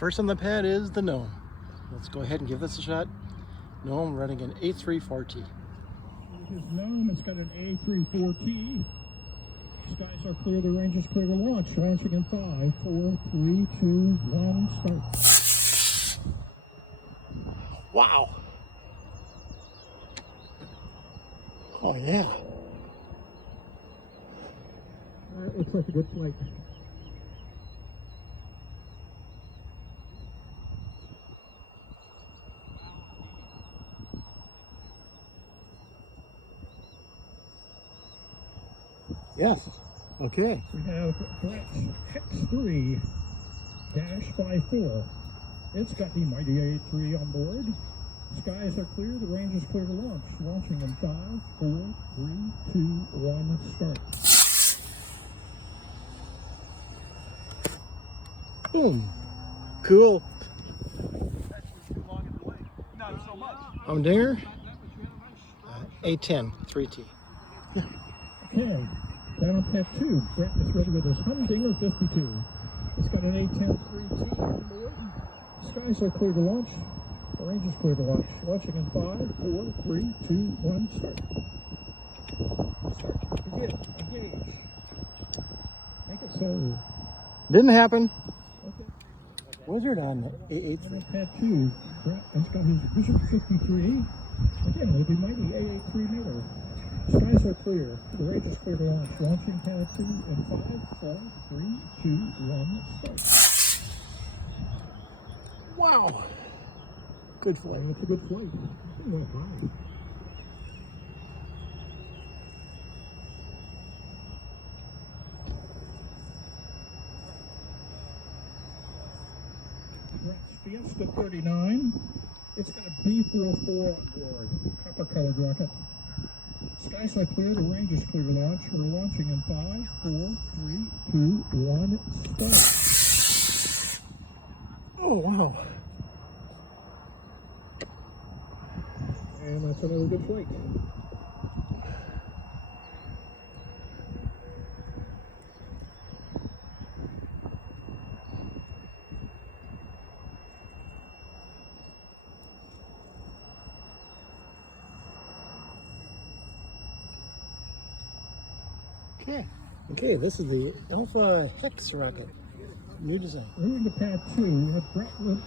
First on the pad is the Gnome. Let's go ahead and give this a shot. Gnome running an A34T. His Gnome, it's got an A34T. Skies are clear, the range is clear to launch. Launching in 5, 4, 3, 2, 1, start. Wow. Oh yeah. It looks like a good flight. Yes. Okay. We have Brant's Hex3-54. It's got the mighty A3 on board. Skies are clear, the range is clear to launch. Launching in 5, 4, 3, 2, 1, start. Boom. Cool. Humdinger. A10, 3T. Okay, down on pad 2, Brant is ready with his Humdinger 52. It's got an A10 3T on board. Skies are clear to launch. The range is clear to launch. Launching in 5, 4, 3, 2, 1, start. Start. Begin. Engage. Make it so. Didn't happen. Okay. Wizard on A8. On pad 2, Brant has got his Wizard 53. Again, with the mighty AA3 motor. Skies are clear. The range is clear to launch. Launching pad 2 in 5, 4, 3, 2, 1, start. Wow. Good flight. That's a good flight. It went high. Fiesta 39. It's got a B44 on board. Copper colored rocket. Skies are clear. The range is clear to launch. We're launching in 5, 4, 3, 2, 1, start. Oh, wow. And that's another good flight. Okay, this is the Alpha Hex rocket. New design. Moving to pad 2, we have Brant with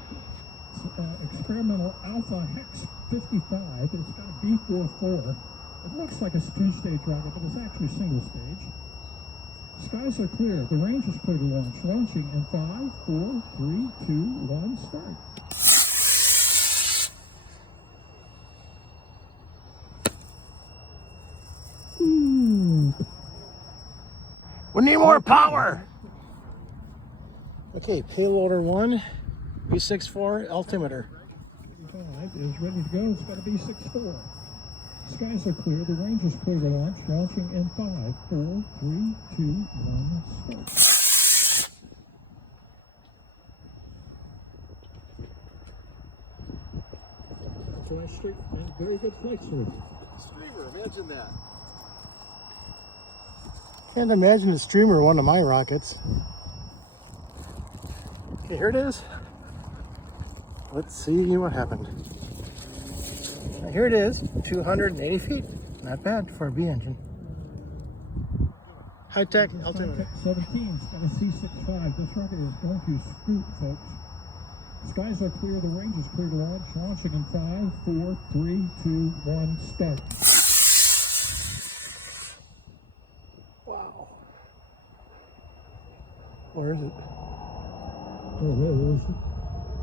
experimental Alpha Hex 55. It's got a B44. It looks like a two-stage rocket, but it's actually single stage. Skies are clear. The range is clear to launch. Launching in 5, 4, 3, 2, 1, start. We need more power. Okay, Payloader 1, B64 altimeter. 55 is ready to go. It's got a B64. Skies are clear. The range is clear to launch. Launching in 5, 4, 3, 2, 1, start. Flash straight and very good flight, sir. Streamer, imagine that. Can't imagine a streamer one of my rockets. Okay, here it is. Let's see what happened. Now here it is, 280 feet. Not bad for a B engine. High-tech altimeter. 17's got a C65. This rocket is going to scoot, folks. Skies are clear. The range is clear to launch. Launching in 5, 4, 3, 2, 1, start. Wow. Where is it? Oh, there it is.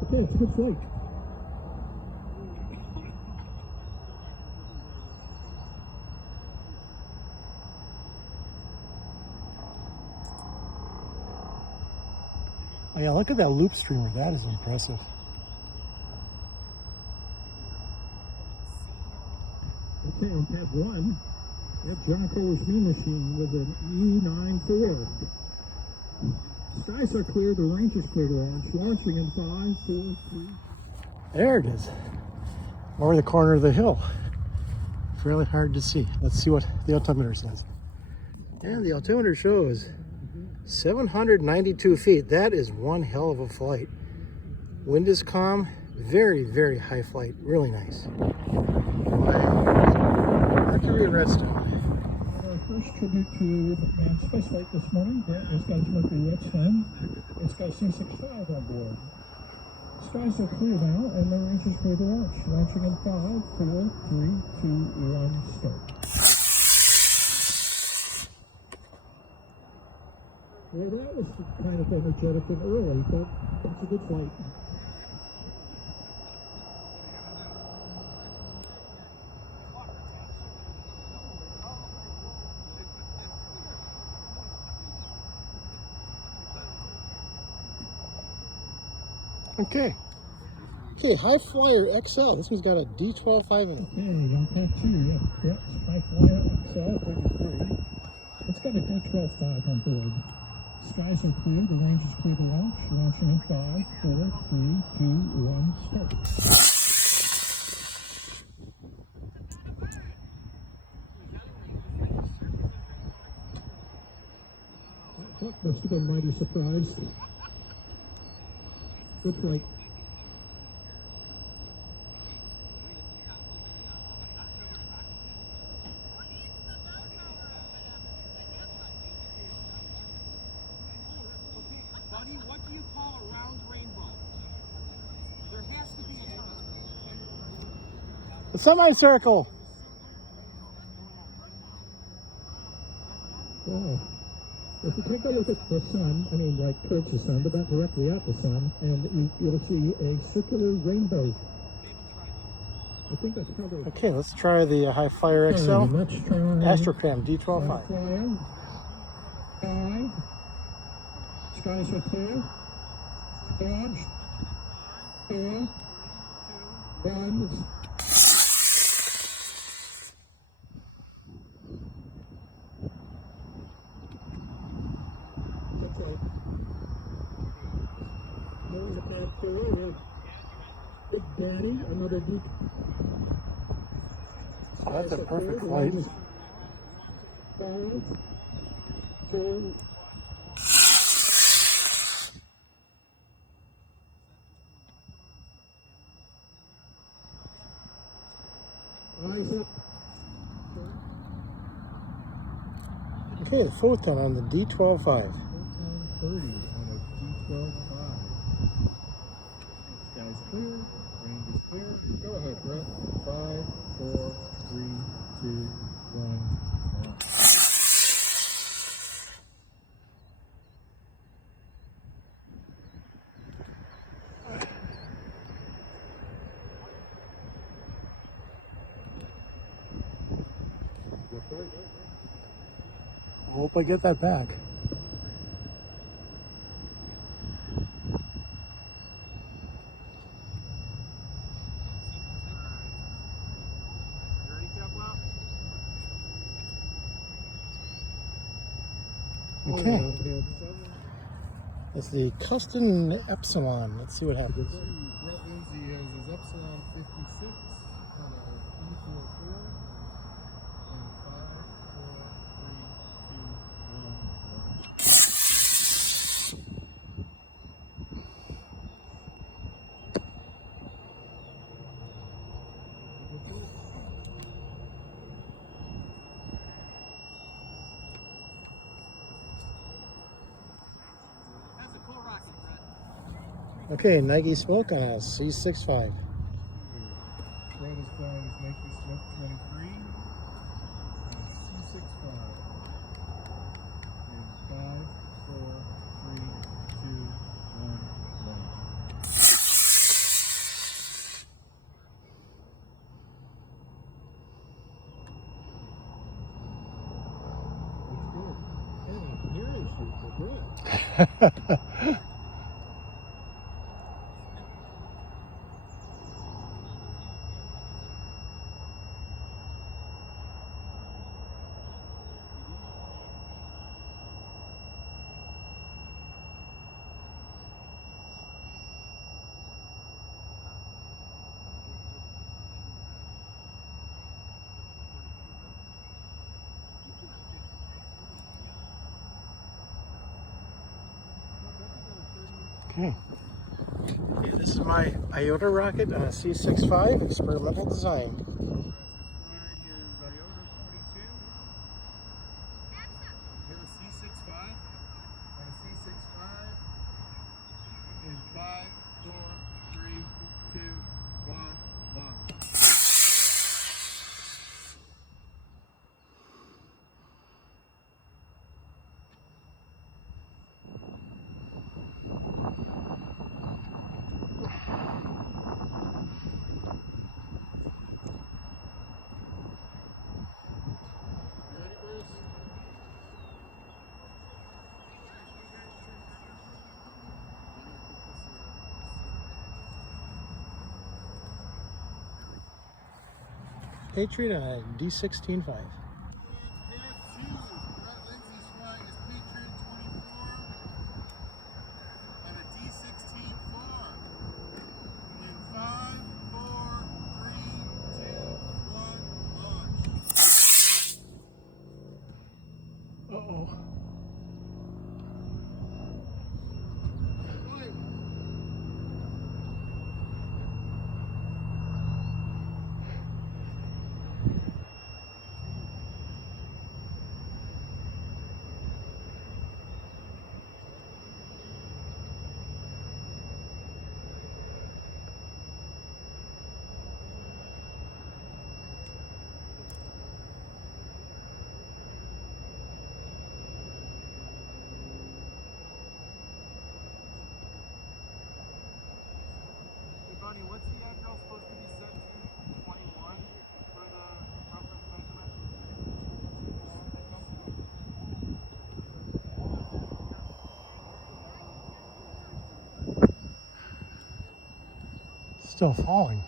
Okay, it's a good flight. Oh yeah, look at that loop streamer. That is impressive. Okay, on pad 1, that's Jocko's new machine with an E94. Skies are clear, the range is clear to launch. Launching in 5, 4, 3. There it is. Over the corner of the hill. Fairly hard to see. Let's see what the altimeter says. And the altimeter shows 792 feet. That is one hell of a flight. Wind is calm, very, very high flight, really nice. Mercury Redstone. Our first tribute to manned spaceflight this morning. This guy's Mercury Redstone. It's got C65 on board. Skies are clear now, and no engines clear to launch. Launching in 5, 4, 3, 2, 1, start. Well, that was kind of energetic and early, but it's a good flight. Okay. Okay, High Flyer XL. This one's got a D12.5 in it. Okay, on pack 2, yeah. Brant, High Flyer XL 33. It's got a D12.5 on board. Skies are clear, the range is clear to launch. Launching in 5, 4, 3, 2, 1, start. That must have been mighty surprised. Good flight. Buddy, what do you call a round rainbow? There has to be a term. The semicircle. Wow. If you take a look at the sun, I mean like towards the sun, but not directly at the sun, and you'll see a circular rainbow. I think that's probably... Okay, let's try the High Flyer XL. Let's try Astrocram D12.5. Flyer. 5. Skies are clear. Launch. 4, 1. Big Daddy, another deep. Oh, that's a perfect flight. 5, 4. Eyes up. Okay, the Photon on the D12.5. Photon 30 on a D12.5. Sky's clear, range is clear. Go ahead, Brent. 5, 4, 3, 2, 1. I hope I get that back. Okay. It's the custom Epsilon. Let's see what happens. Brent Lindsay has his Epsilon 56 on a E44 and 5, 4, 3, 2, 1. That's a cool rocket, Brent. Okay, Nike Smoke on a C65. Brent is flying his Nike Smoke 23 and C65 in 5, 4, 3, 2, 1, launch. Okay. Okay, this is my Iota rocket on a C65 experimental design. Flag is Iota 22. Hit a C65 on a C65 in 5, 4, 3, 2, 1, launch. Ready, Bruce? Patriot on a D16.5. Pair 2. Brant Lindsay's flag is Patriot 24 on a D16 4. In 5, 4, 3, 2, 1, launch. Uh-oh. Wait. Hey, Bonnie, what's the address supposed to be set to? 21 for the reference measurement? Still falling.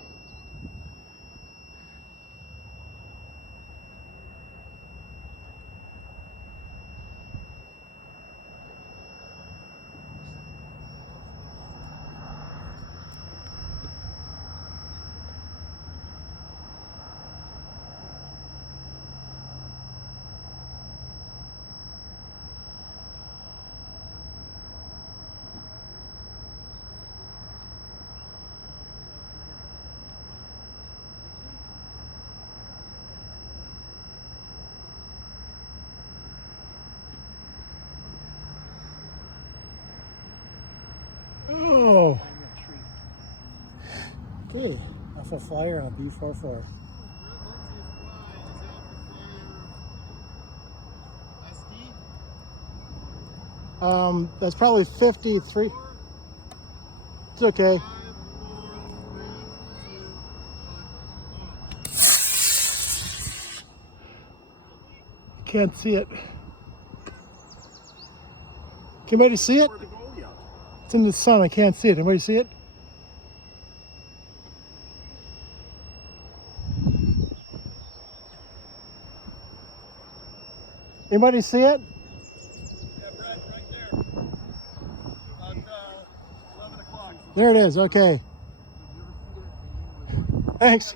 Oh. Okay, Alpha Flyer on a B44. Brant Lindsay's flag is Alpha Flyer SD. That's probably 53. It's okay. 5, 4, 3, 2, 1, launch. Can't see it. Can anybody see it? Where'd the goalie out? It's in the sun. I can't see it. Anybody see it? Anybody see it? Yeah, Brad, right there. About 11 o'clock. There it is. Okay. Thanks.